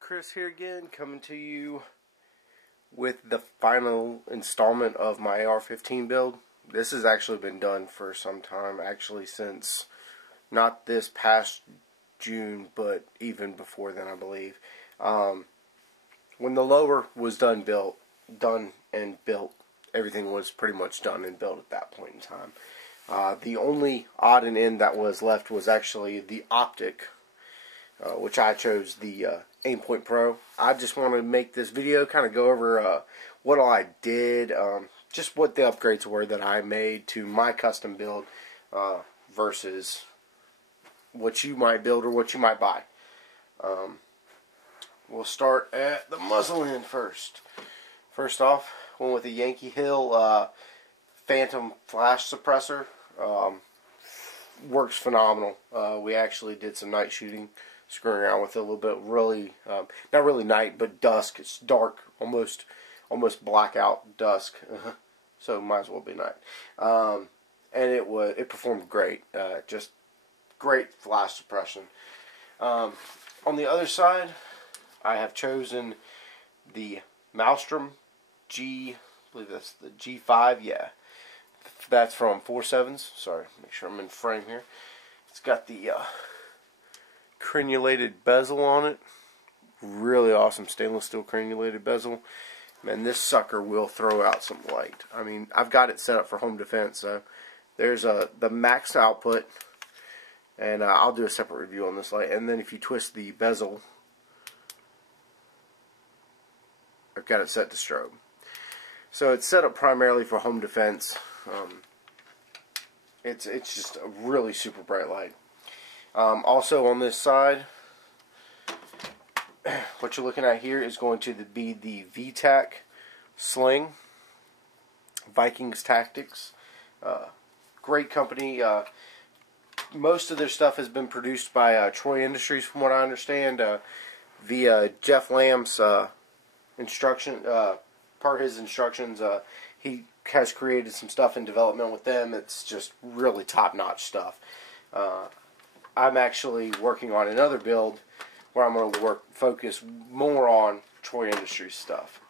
Chris here again, coming to you with the final installment of my AR-15 build. This has actually been done for some time, actually since not this past June, but even before then, I believe. When the lower was done and built, everything was pretty much done and built at that point in time. The only odd and end that was left was actually the optic, which I chose the Aimpoint Pro. I just want to make this video, kind of go over what all I did, just what the upgrades were that I made to my custom build versus what you might build or what you might buy. We'll start at the muzzle end first. First off, went with a Yankee Hill Phantom flash suppressor. Works phenomenal. We actually did some night shooting, screwing around with it a little bit. Really, not really night, but dusk. It's dark, almost blackout dusk. So might as well be night. And it performed great. Just great flash suppression. On the other side, I have chosen the Maelstrom I believe that's the G5. Yeah, that's from 4.7s. Sorry, make sure I'm in frame here. It's got the crenulated bezel on it. Really awesome stainless steel crenulated bezel. Man, this sucker will throw out some light. I mean, I've got it set up for home defense. So there's the max output, and I'll do a separate review on this light. And then if you twist the bezel, I've got it set to strobe. So it's set up primarily for home defense. It's just a really super bright light. Also on this side, what you're looking at here is going to be the VTAC sling, Vikings Tactics. Great company. Most of their stuff has been produced by Troy Industries, from what I understand, via Jeff Lamb's part of his instructions. He has created some stuff in development with them. It's just really top-notch stuff. I'm actually working on another build where I'm going to focus more on Troy Industries stuff.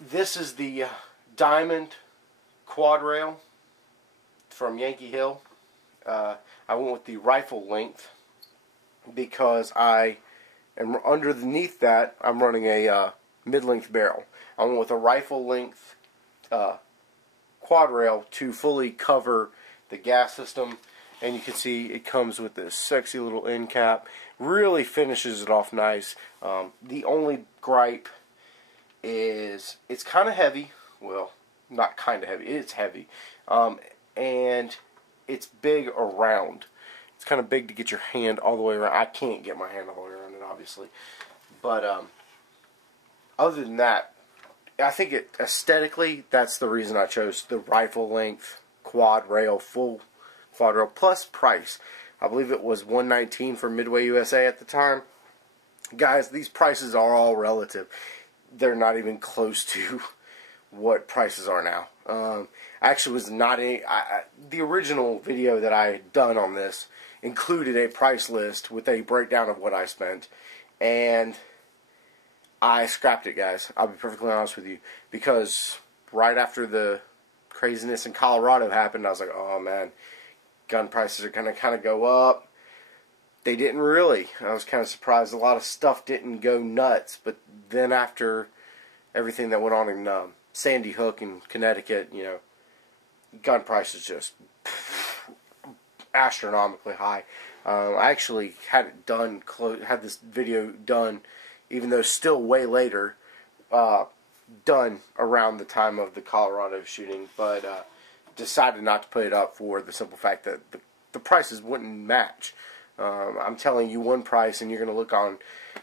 This is the Diamond quad rail from Yankee Hill. I went with the rifle length because I am underneath that I'm running a mid-length barrel. I went with a rifle length quad rail to fully cover the gas system, and you can see it comes with this sexy little end cap. Really finishes it off nice. The only gripe is it's kind of heavy. Well, not kind of heavy. It's heavy, and it's big around. It's kind of big to get your hand all the way around. I can't get my hand all the way around it, obviously, but other than that, I think aesthetically, that's the reason I chose the rifle length quad rail, full quad rail, plus price. I believe it was $119 for Midway USA at the time. Guys, these prices are all relative. They're not even close to what prices are now. Actually, was not the original video that I had done on this included a price list with a breakdown of what I spent, and I scrapped it, guys. I'll be perfectly honest with you, because right after the craziness in Colorado happened, I was like, oh man, gun prices are going to kind of go up. They didn't really. I was kind of surprised. A lot of stuff didn't go nuts, but then after everything that went on in Sandy Hook in Connecticut, you know, gun prices just astronomically high. I actually had it done, had this video done, even though still way later, done around the time of the Colorado shooting, but decided not to put it up for the simple fact that the prices wouldn't match. I'm telling you one price, and you're going to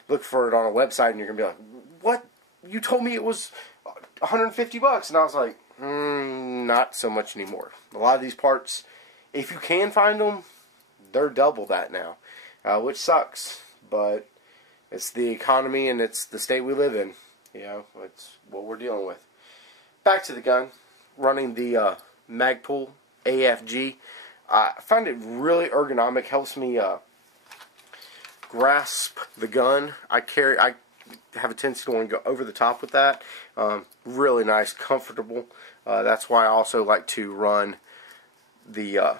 look for it on a website, and you're going to be like, what? You told me it was $150, and I was like, not so much anymore. A lot of these parts, if you can find them, they're double that now, which sucks, but it's the economy and it's the state we live in. You know, it's what we're dealing with. Back to the gun, running the Magpul AFG. I find it really ergonomic, helps me grasp the gun. I have a tendency to want to go over the top with that. Really nice, comfortable. That's why I also like to run the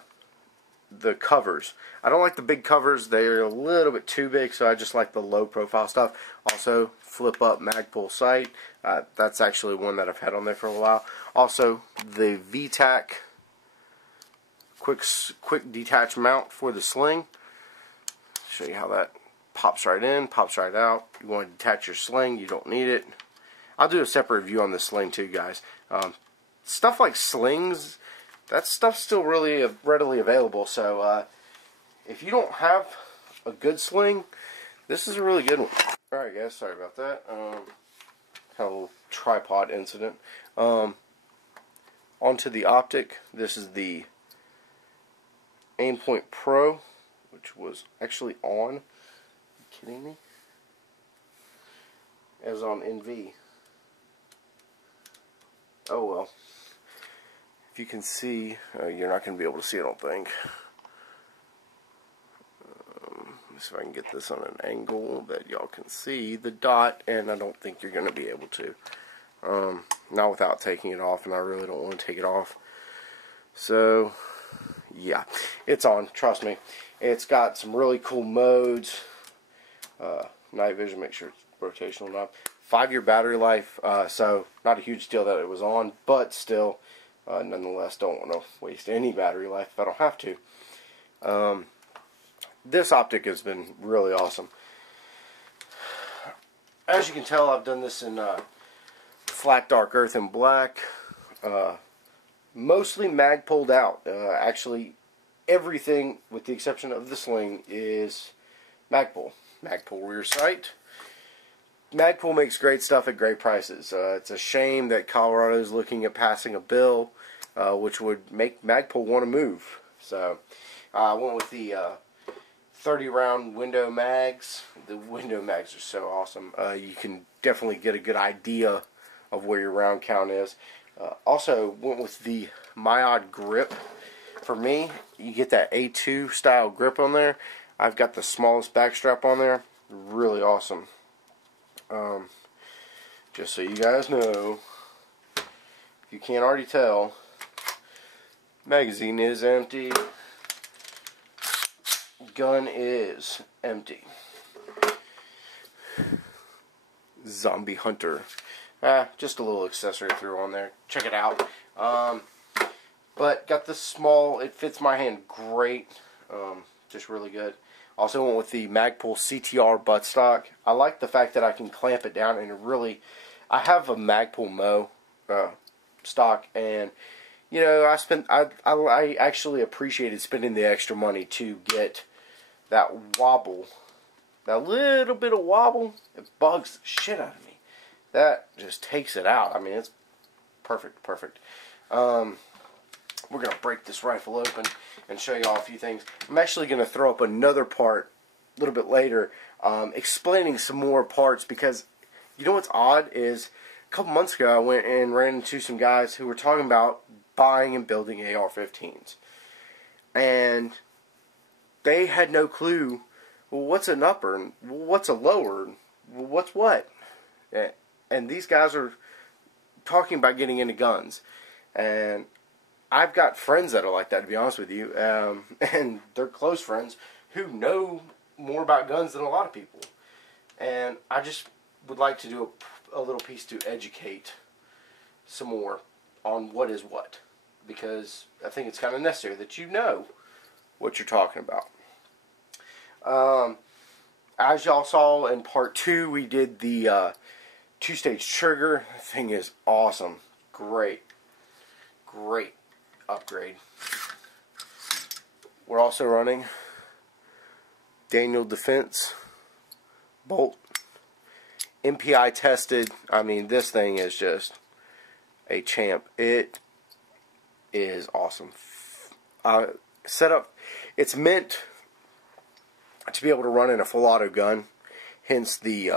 covers. I don't like the big covers. They're a little bit too big, so I just like the low profile stuff. Also, flip up Magpul sight. That's actually one that I've had on there for a while. Also, the VTAC quick detach mount for the sling. Show you how that pops right in, pops right out. You want to detach your sling, you don't need it. I'll do a separate review on this sling too, guys. Stuff like slings, that stuff's still really readily available, so if you don't have a good sling, this is a really good one. Alright guys, sorry about that. Had a little tripod incident. Onto the optic. This is the Aimpoint Pro, which was actually on. Are you kidding me? It was on NV. Oh well. If you can see, you're not going to be able to see, I don't think. Let's see if I can get this on an angle that y'all can see the dot, and I don't think you're going to be able to. Not without taking it off, and I really don't want to take it off. So, yeah, it's on, trust me. It's got some really cool modes. Night vision, make sure it's rotational knob. 5-year battery life, so not a huge deal that it was on, but still, nonetheless, don't want to waste any battery life if I don't have to. This optic has been really awesome. As you can tell, I've done this in flat dark earth and black. Mostly mag pulled out. Actually, everything with the exception of the sling is Magpul. Magpul rear sight. Magpul makes great stuff at great prices. It's a shame that Colorado is looking at passing a bill which would make Magpul want to move. So I went with the 30 round window mags. The window mags are so awesome. You can definitely get a good idea of where your round count is. Also went with the Myod grip. For me, you get that A2 style grip on there. I've got the smallest back strap on there. Really awesome. Just so you guys know, if you can't already tell, magazine is empty. Gun is empty. Zombie Hunter. Just a little accessory I threw on there. Check it out. But got this small, it fits my hand great. Just really good. Also went with the Magpul CTR buttstock. I like the fact that I can clamp it down, and it really, I have a Magpul Mo stock, and you know, I actually appreciated spending the extra money to get that wobble, that little bit of wobble. It bugs the shit out of me. That just takes it out. I mean, it's perfect, perfect. We're going to break this rifle open and show you all a few things. I'm actually going to throw up another part a little bit later explaining some more parts, because you know what's odd is a couple months ago I went and ran into some guys who were talking about buying and building AR-15s. And they had no clue, well, what's an upper, what's a lower, what's what? And these guys are talking about getting into guns. And I've got friends that are like that, to be honest with you, and they're close friends who know more about guns than a lot of people. And I just would like to do a little piece to educate some more on what is what, because I think it's kind of necessary that you know what you're talking about. As y'all saw in part 2, we did the 2-stage trigger. The thing is awesome. Great. Great upgrade. We're also running Daniel Defense bolt. MPI tested. I mean, this thing is just a champ. It is awesome. Setup. It's meant to be able to run in a full auto gun. Hence the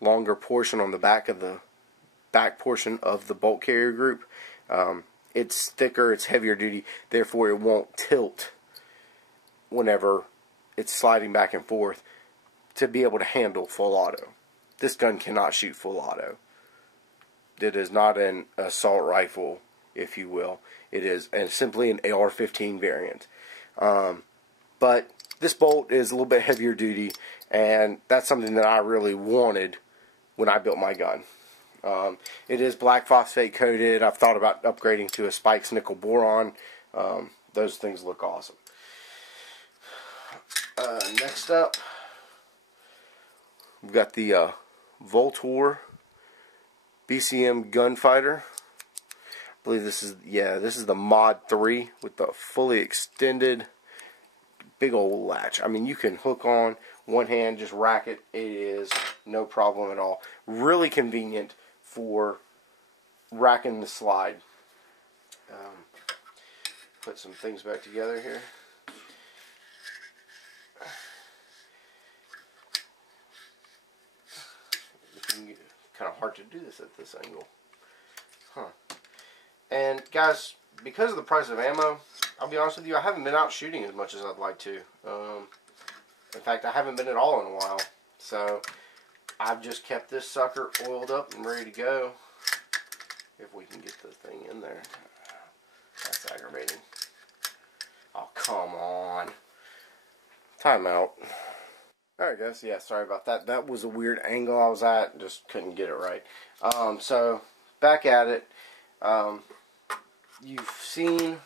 longer portion on the back of the portion of the bolt carrier group. It's thicker, it's heavier duty, therefore it won't tilt whenever it's sliding back and forth. to be able to handle full auto. This gun cannot shoot full auto. It is not an assault rifle, if you will. It is simply an AR-15 variant. But this bolt is a little bit heavier duty, and that's something that I really wanted when I built my gun. It is black phosphate coated. I've thought about upgrading to a spikes nickel boron. Those things look awesome. Next up, we've got the Voltor BCM Gunfighter. I believe this is the Mod 3 with the fully extended big old latch. I mean, you can hook on one hand, just rack it. It is no problem at all. Really convenient for racking the slide. Put some things back together here. Kind of hard to do this at this angle. And guys, because of the price of ammo, I'll be honest with you, I haven't been out shooting as much as I'd like to. In fact, I haven't been at all in a while. So I've just kept this sucker oiled up and ready to go. If we can get the thing in there. That's aggravating. Oh, come on. Timeout. Alright guys, yeah, sorry about that. That was a weird angle I was at. Just couldn't get it right. So, back at it. You've seen...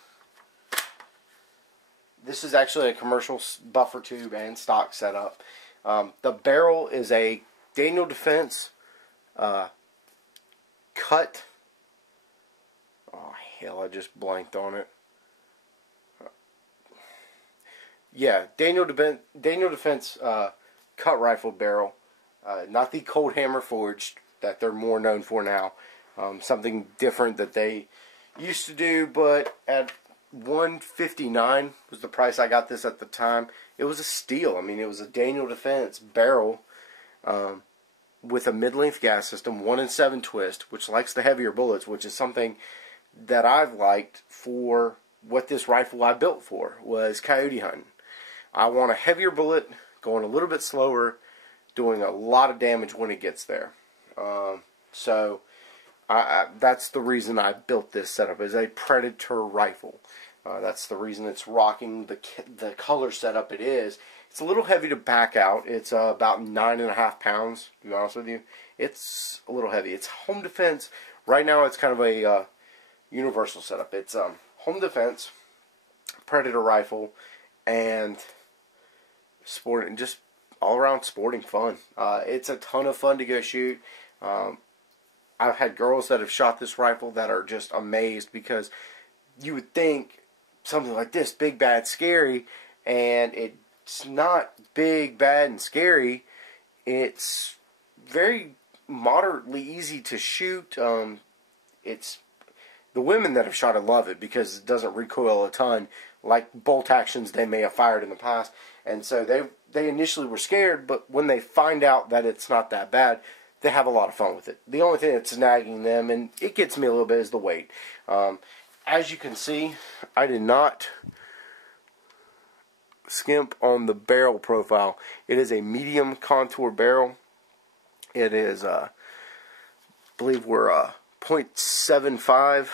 This is actually a commercial buffer tube and stock setup. The barrel is a Daniel Defense cut. Oh hell, I just blanked on it. Yeah, Daniel Defense cut rifle barrel. Not the Cold Hammer forged that they're more known for now. Something different that they used to do, but at $159 was the price I got this at the time. It was a steal. I mean, it was a Daniel Defense barrel with a mid-length gas system, 1-in-7 twist, which likes the heavier bullets, which is something that I've liked for what this rifle I built for, was coyote hunting. I want a heavier bullet, going a little bit slower, doing a lot of damage when it gets there. So that's the reason I built this setup, is a Predator rifle. That's the reason it's rocking the color setup it is. It's a little heavy to back out. It's about 9.5 pounds, to be honest with you. It's a little heavy. It's home defense. Right now it's kind of a universal setup. It's home defense, Predator rifle, and sporting, just all around sporting fun. It's a ton of fun to go shoot. I've had girls that have shot this rifle that are just amazed, because you would think something like this, big, bad, scary, and it's not big, bad, and scary. It's very moderately easy to shoot. It's the women that have shot it love it, because it doesn't recoil a ton like bolt actions they may have fired in the past, and so they initially were scared, but when they find out that it's not that bad, they have a lot of fun with it. The only thing that's nagging them, and it gets me a little bit, is the weight. As you can see, I did not skimp on the barrel profile. It is a medium contour barrel. It is, I believe we're 0.75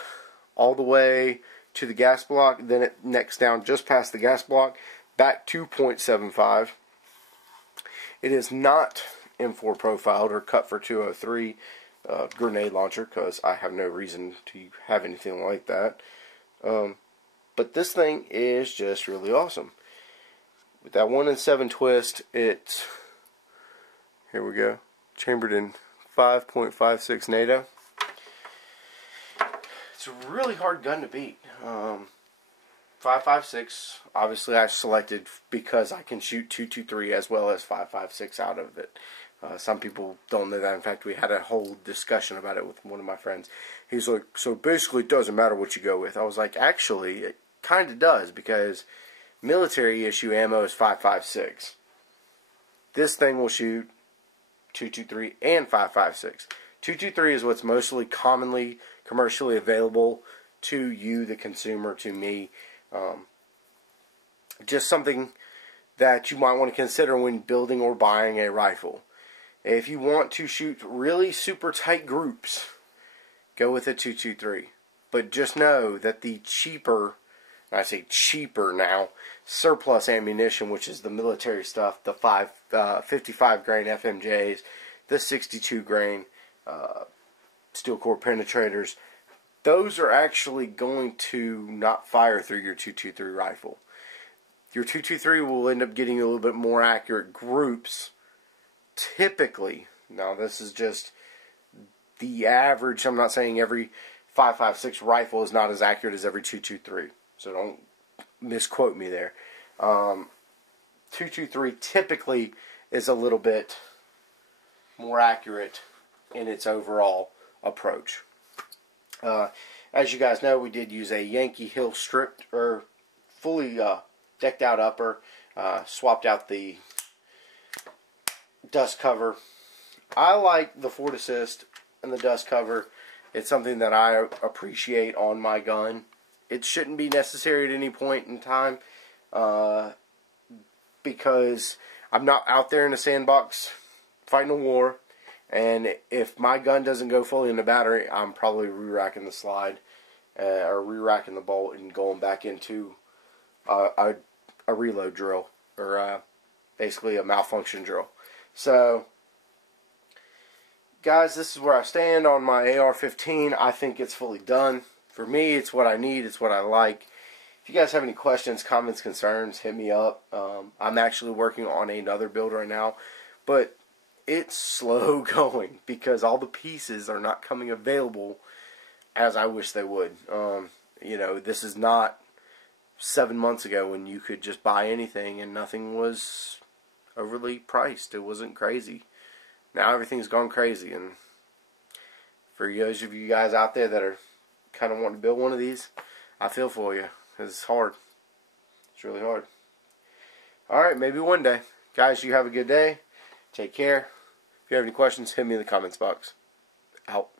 all the way to the gas block. Then it necks down just past the gas block, back to 0.75. It is not M4 profiled or cut for 203 grenade launcher, because I have no reason to have anything like that. But this thing is just really awesome. With that 1-in-7 twist, it's, here we go, chambered in 5.56 NATO. It's a really hard gun to beat. 5.56, obviously I selected because I can shoot 223 as well as 5.56 out of it. Some people don't know that. In fact, we had a whole discussion about it with one of my friends. He's like, so basically it doesn't matter what you go with. I was like, actually, it kind of does, because military issue ammo is 5.56. This thing will shoot 223 and 5.56. 223 is what's mostly commonly commercially available to you, the consumer, to me. Just something that you might want to consider when building or buying a rifle. If you want to shoot really super tight groups, go with a 223. But just know that the cheaper, I say cheaper now, surplus ammunition, which is the military stuff, the 55 grain FMJs, the 62 grain steel core penetrators, those are actually going to not fire through your 223 rifle. Your 223 will end up getting a little bit more accurate groups. Typically, now this is just the average. I'm not saying every 5.56 rifle is not as accurate as every 223, so don't misquote me there. 223 typically is a little bit more accurate in its overall approach. As you guys know, we did use a Yankee Hill stripped or fully decked out upper, swapped out the dust cover. I like the Ford Assist and the dust cover. It's something that I appreciate on my gun. It shouldn't be necessary at any point in time because I'm not out there in the sandbox fighting a war, and if my gun doesn't go fully in the battery, I'm probably re-racking the slide or re-racking the bolt and going back into a reload drill, or basically a malfunction drill. So, guys, this is where I stand on my AR-15. I think it's fully done. For me, it's what I need. It's what I like. If you guys have any questions, comments, concerns, hit me up. I'm actually working on another build right now, but it's slow going because all the pieces are not coming available as I wish they would. You know, this is not 7 months ago when you could just buy anything and nothing was overly priced. It wasn't crazy. Now everything's gone crazy, and for those of you guys out there that are kind of wanting to build one of these, I feel for you. It's hard. It's really hard. Alright, maybe one day. Guys, you have a good day. Take care. If you have any questions, hit me in the comments box. Out.